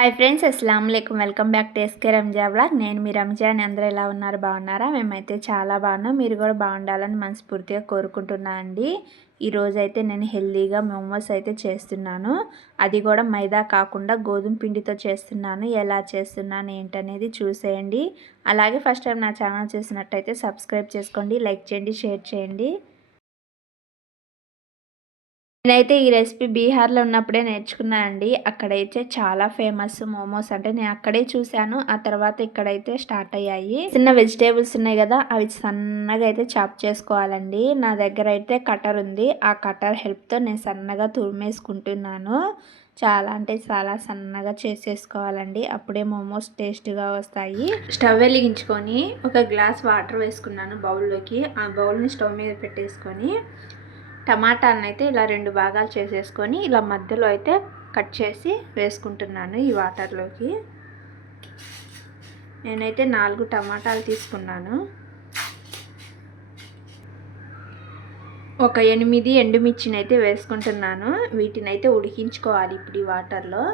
Hi friends, అస్సలాము అలైకుం. Welcome back to SK Ranja vlog. నేను మీ రంజాని. అందరూ ఎలా ఉన్నారు? బాగున్నారా? మేమైతే చాలా బాగున్నాం. మీరు కూడా బాగుండాలని మనస్ఫూర్తిగా కోరుకుంటున్నా అండి. ఈరోజైతే నేను హెల్తీగా మోమోస్ అయితే చేస్తున్నాను. అది కూడా మైదా కాకుండా గోధుమ పిండితో చేస్తున్నాను. ఎలా చేస్తున్నాను ఏంటనేది చూసేయండి. అలాగే ఫస్ట్ టైం నా ఛానల్ చూసినట్టయితే సబ్స్క్రైబ్ చేసుకోండి, లైక్ చేయండి, షేర్ చేయండి. నేనైతే ఈ రెసిపీ బీహార్లో ఉన్నప్పుడే నేర్చుకున్నానండి. అక్కడైతే చాలా ఫేమస్ మోమోస్. అంటే నేను అక్కడే చూశాను. ఆ తర్వాత ఇక్కడైతే స్టార్ట్ అయ్యాయి. చిన్న వెజిటేబుల్స్ ఉన్నాయి కదా, అవి సన్నగా అయితే చాప్ చేసుకోవాలండి. నా దగ్గర అయితే కటర్ ఉంది. ఆ కటర్ హెల్ప్తో నేను సన్నగా తురిమేసుకుంటున్నాను. చాలా అంటే చాలా సన్నగా చేసేసుకోవాలండి. అప్పుడే మోమోస్ టేస్ట్గా వస్తాయి. స్టవ్ వెలిగించుకొని ఒక గ్లాస్ వాటర్ వేసుకున్నాను బౌల్లోకి. ఆ బౌల్ని స్టవ్ మీద పెట్టేసుకొని టమాటాలను అయితే ఇలా 2 భాగాలు చేసేసుకొని ఇలా మధ్యలో అయితే కట్ చేసి వేసుకుంటున్నాను ఈ వాటర్లోకి. నేనైతే 4 టమాటాలు తీసుకున్నాను. ఒక 8 ఎండుమిర్చిని అయితే వేసుకుంటున్నాను. వీటిని అయితే ఉడికించుకోవాలి ఇప్పుడు ఈ వాటర్లో.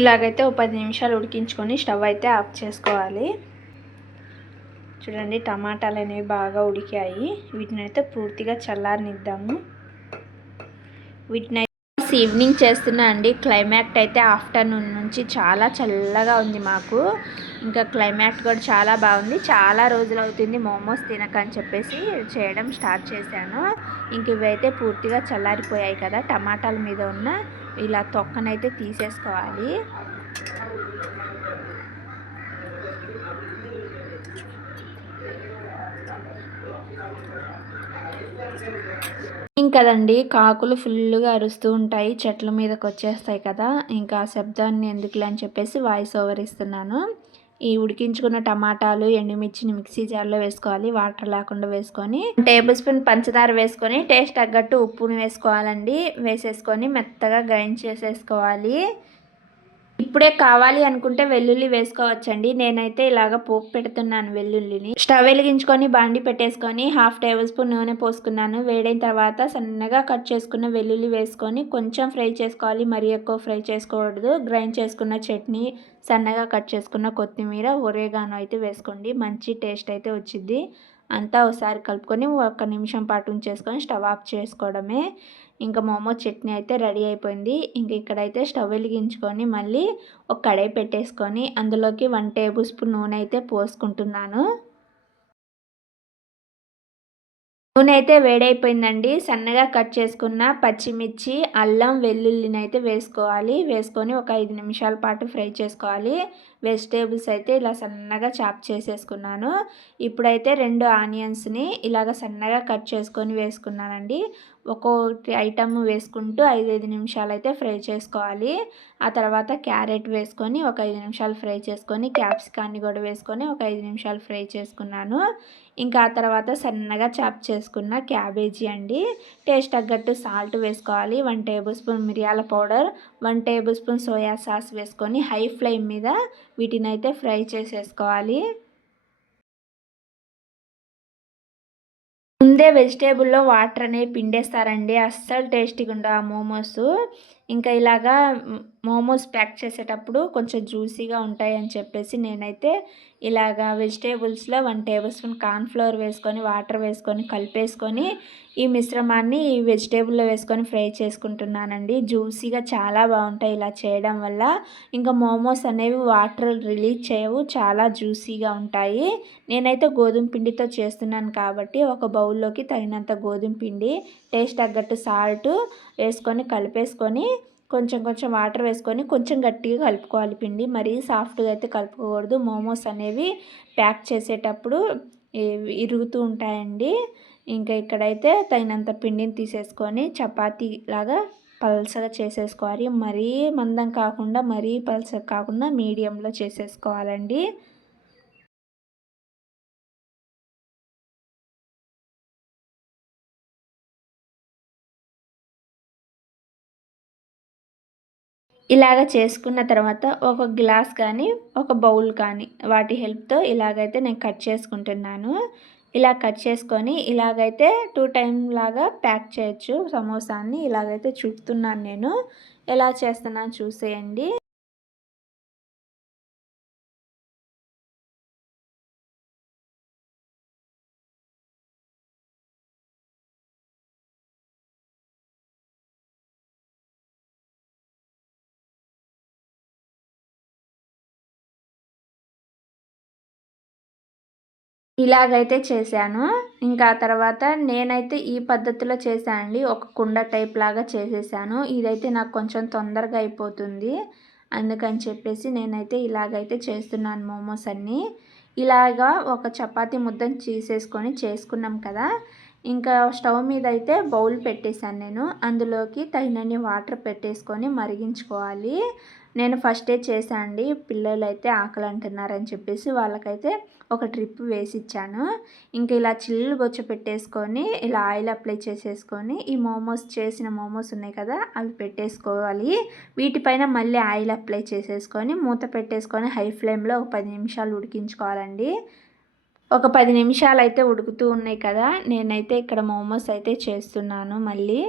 ఇలాగైతే ఒక 10 నిమిషాలు ఉడికించుకొని స్టవ్ అయితే ఆఫ్ చేసుకోవాలి. చూడండి, టమాటాలు అనేవి బాగా ఉడికాయి. వీటిని అయితే పూర్తిగా చల్లారనిద్దాము. వీటిని ఈవినింగ్ చేస్తున్నా అండి. క్లైమాట్ అయితే ఆఫ్టర్నూన్ నుంచి చాలా చల్లగా ఉంది మాకు. ఇంకా క్లైమాట్ కూడా చాలా బాగుంది. చాలా రోజులు అవుతుంది మోమోస్ తినకని చెప్పేసి చేయడం స్టార్ట్ చేశాను. ఇంక ఇవైతే పూర్తిగా చల్లారిపోయాయి కదా. టమాటాల మీద ఉన్న ఇలా తొక్కనైతే తీసేసుకోవాలి. కదండి, కాకులు ఫుల్గా అరుస్తూ ఉంటాయి, చెట్ల మీదకి వచ్చేస్తాయి కదా. ఇంకా శబ్దాన్ని ఎందుకులే అని చెప్పేసి వాయిస్ ఓవర్ ఇస్తున్నాను. ఈ ఉడికించుకున్న టమాటాలు ఎండుమిర్చిని మిక్సీ జార్లో వేసుకోవాలి. వాటర్ లేకుండా వేసుకొని టేబుల్ స్పూన్ పంచదార వేసుకొని టేస్ట్ తగ్గట్టు ఉప్పుని వేసుకోవాలండి. వేసేసుకొని మెత్తగా గ్రైండ్ చేసేసుకోవాలి. ఇప్పుడే కావాలి అనుకుంటే వెల్లుల్లి వేసుకోవచ్చండి. నేనైతే ఇలాగ పోపు పెడుతున్నాను వెల్లుల్లిని. స్టవ్ వెలిగించుకొని బాండి పెట్టేసుకొని 1/2 టేబుల్ స్పూన్ నూనె పోసుకున్నాను. వేడైన తర్వాత సన్నగా కట్ చేసుకున్న వెల్లుల్లి వేసుకొని కొంచెం ఫ్రై చేసుకోవాలి. మరీ ఎక్కువ ఫ్రై చేసుకోకూడదు. గ్రైండ్ చేసుకున్న చట్నీ, సన్నగా కట్ చేసుకున్న కొత్తిమీర, ఒరేగానో అయితే వేసుకోండి. మంచి టేస్ట్ అయితే వచ్చింది. అంతా ఒకసారి కలుపుకొని 1 నిమిషం పాటు ఉంచేసుకొని స్టవ్ ఆఫ్ చేసుకోవడమే. ఇంకా మోమో చట్నీ అయితే రెడీ అయిపోయింది. ఇంక ఇక్కడైతే స్టవ్ వెలిగించుకొని మళ్ళీ ఒక కడాయి పెట్టేసుకొని అందులోకి 1 టేబుల్ స్పూన్ నూనె అయితే పోసుకుంటున్నాను. నూనె అయితే వేడైపోయిందండి. సన్నగా కట్ చేసుకున్న పచ్చిమిర్చి, అల్లం, వెల్లుల్లిని అయితే వేసుకోవాలి. వేసుకొని ఒక 5 నిమిషాల పాటు ఫ్రై చేసుకోవాలి. వెజిటేబుల్స్ అయితే ఇలా సన్నగా చాప్ చేసేసుకున్నాను. ఇప్పుడైతే 2 ఆనియన్స్ని ఇలాగ సన్నగా కట్ చేసుకొని వేసుకున్నానండి. ఒక్కొక్కటి ఐటమ్ వేసుకుంటూ 5 నిమిషాలు అయితే ఫ్రై చేసుకోవాలి. ఆ తర్వాత క్యారెట్ వేసుకొని ఒక 5 నిమిషాలు ఫ్రై చేసుకొని క్యాప్సికాన్ని కూడా వేసుకొని ఒక 5 నిమిషాలు ఫ్రై చేసుకున్నాను. ఇంకా ఆ తర్వాత సన్నగా చాప్ చేసుకున్న క్యాబేజీ అండి. టేస్ట్ తగ్గట్టు సాల్ట్ వేసుకోవాలి. 1 టేబుల్ స్పూన్ మిరియాల powder, 1 table spoon soya sauce వేసుకొని హై ఫ్లేమ్ మీద వీటిని అయితే ఫ్రై చేసేసుకోవాలి. ముందే వెజిటేబుల్లో వాటర్ అనేవి పిండేస్తారండి. అస్సలు టేస్టీగా ఉండవు ఆ మోమోస్. ఇంకా ఇలాగా మోమోస్ ప్యాక్ చేసేటప్పుడు కొంచెం జ్యూసీగా ఉంటాయని చెప్పేసి నేనైతే ఇలాగా వెజిటేబుల్స్లో 1 టేబుల్ స్పూన్ కార్న్‌ఫ్లోర్ వేసుకొని వాటర్ వేసుకొని కలిపేసుకొని ఈ మిశ్రమాన్ని ఈ వెజిటేబుల్లో వేసుకొని ఫ్రై చేసుకుంటున్నానండి. జ్యూసీగా చాలా బాగుంటాయి ఇలా చేయడం వల్ల. ఇంకా మోమోస్ అనేవి వాటర్ రిలీజ్ చేయవు, చాలా జ్యూసీగా ఉంటాయి. నేనైతే గోధుమ పిండితో చేస్తున్నాను కాబట్టి ఒక బౌల్లోకి తగినంత గోధుమ పిండి, టేస్ట్ తగ్గట్టు సాల్ట్ వేసుకొని కలిపేసుకొని కొంచెం కొంచెం వాటర్ వేసుకొని కొంచెం గట్టిగా కలుపుకోవాలి పిండి. మరీ సాఫ్ట్గా అయితే కలుపుకోకూడదు. మోమోస్ అనేవి ప్యాక్ చేసేటప్పుడు ఇరుగుతూ ఉంటాయండి. ఇంకా ఇక్కడైతే తగినంత పిండిని తీసేసుకొని చపాతీ లాగా పల్చగా చేసేసుకోవాలి. మరీ మందం కాకుండా మరీ పల్చగా కాకుండా మీడియంలో చేసేసుకోవాలండి. ఇలాగ చేసుకున్న తర్వాత ఒక గ్లాస్ కానీ ఒక బౌల్ కానీ వాటి హెల్ప్తో ఇలాగైతే నేను కట్ చేసుకుంటున్నాను. ఇలా కట్ చేసుకొని ఇలాగైతే 2 టైమ్ లాగా ప్యాక్ చేయొచ్చు సమోసాని. ఇలాగైతే చుడుతున్నాను నేను. ఎలా చేస్తున్నానో చూసేయండి. ఇలాగైతే చేశాను. ఇంకా తర్వాత నేనైతే ఈ పద్ధతిలో చేశా అండి. ఒక కుండ టైప్ లాగా చేసేసాను. ఇదైతే నాకు కొంచెం తొందరగా అయిపోతుంది. అందుకని చెప్పేసి నేనైతే ఇలాగైతే చేస్తున్నాను మోమోస్ అన్నీ. ఇలాగా ఒక చపాతీ ముద్దను చేసుకున్నాం కదా! ఇంకా స్టవ్ మీద అయితే బౌల్ పెట్టేశాను నేను. అందులోకి తగినన్ని వాటర్ పెట్టేసుకొని మరిగించుకోవాలి. నేను ఫస్టే చేశా అండి. పిల్లలైతే ఆకలి అంటున్నారని చెప్పేసి వాళ్ళకైతే ఒక ట్రిప్ వేసిచ్చాను. ఇంక ఇలా చిల్లు బొచ్చ పెట్టేసుకొని ఇలా ఆయిల్ అప్లై చేసేసుకొని ఈ చేసిన మోమోస్ ఉన్నాయి కదా అవి పెట్టేసుకోవాలి. వీటిపైన మళ్ళీ ఆయిల్ అప్లై చేసేసుకొని మూత పెట్టేసుకొని హై ఫ్లేమ్లో ఒక 10 నిమిషాలు ఉడికించుకోవాలండి. ఒక 10 నిమిషాలు అయితే ఉడుకుతూ ఉన్నాయి కదా! నేనైతే ఇక్కడ మోమోస్ అయితే చేస్తున్నాను మళ్ళీ.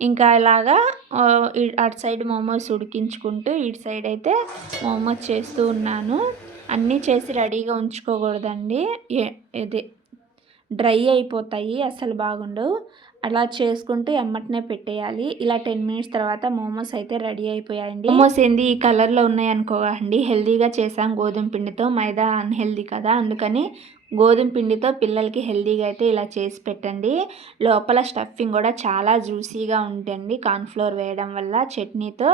ఇంకా ఇలాగా అటు సైడ్ మోమోస్ ఉడికించుకుంటూ ఇటు సైడ్ అయితే మోమోస్ చేస్తూ ఉన్నాను. అన్నీ చేసి రెడీగా ఉంచుకోకూడదండి. ఇది డ్రై అయిపోతాయి, అస్సలు బాగుండవు. అలా చేసుకుంటూ ఎమ్మటనే పెట్టేయాలి. ఇలా 10 మినిట్స్ తర్వాత మోమోస్ అయితే రెడీ అయిపోయాయండి. మోమోస్ ఏంది ఈ కలర్లో ఉన్నాయి అనుకోకండి, హెల్తీగా చేసాం గోధుమ పిండితో. మైదా అన్హెల్దీ కదా, అందుకని గోధుమ పిండితో పిల్లలకి హెల్తీగా అయితే ఇలా చేసి పెట్టండి. లోపల స్టఫింగ్ కూడా చాలా జ్యూసీగా ఉంటుంది కార్న్ఫ్లోర్ వేయడం వల్ల. చట్నీతో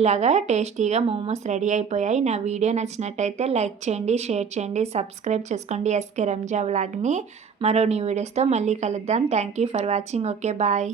ఇలాగా టేస్టీగా మోమోస్ రెడీ అయిపోయాయి. నా వీడియో నచ్చినట్టయితే లైక్ చేయండి, షేర్ చేయండి, సబ్స్క్రైబ్ చేసుకోండి ఎస్కే రంజా వ్లాగ్ని. మరో న్యూ వీడియోస్తో మళ్ళీ కలుద్దాం. Thank you for watching. Okay, bye.